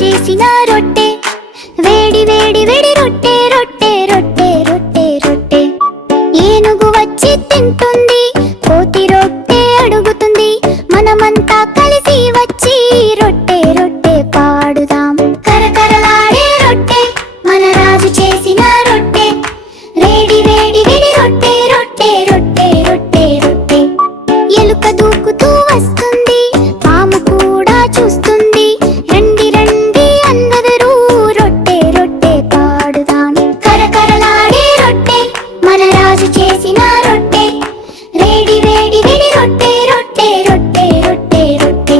చేసిన రొట్టె, వేడి వేడి వేడి రొట్టె రొట్టె రొట్టె రొట్టె రొట్టె. ఏనుగు వచ్చి తింటుంది, కోతి రొట్టె అడుగుతుంది, మనమంతా కలిసి వచ్చి రొట్టె రొట్టె పాడుదాం. కరకరలాడే రొట్టె, మన రాజు చేసిన రొట్టె, వేడి వేడి వేడి రొట్టె రొట్టె రొట్టె రొట్టె రొట్టె. ఎలుక దూకుతూ వస్తుంది, పాము కూడా చూస్తుంది, రండి రండి అందరూ రొట్టె రొట్టె పాడుదాం. కరకరలాడే రొట్టె, మన రాజు చేసిన రొట్టె, వేడి వేడి వేడి రొట్టె రొట్టె రొట్టె రొట్టె రొట్టె.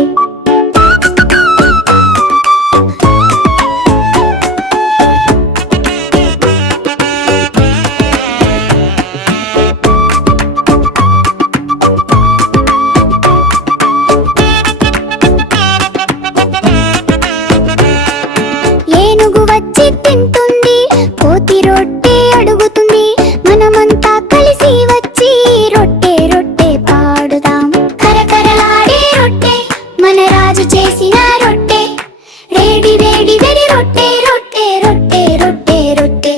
ఏనుగు వచ్చి తింటుంది, కోతి రొట్టె అడుగుతుంది, మనమంతా కలిసి వచ్చి రొట్టె రొట్టె పాడుదాం. కరకరలాడే రొట్టె, మన రాజు చేసిన రొట్టె, వేడి వేడి వేడి రొట్టె రొట్టె రొట్టె రొట్టె రొట్టె.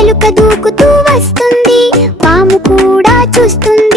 ఎలుక దూకుతూ వస్తుంది, పాము కూడా చూస్తుంది,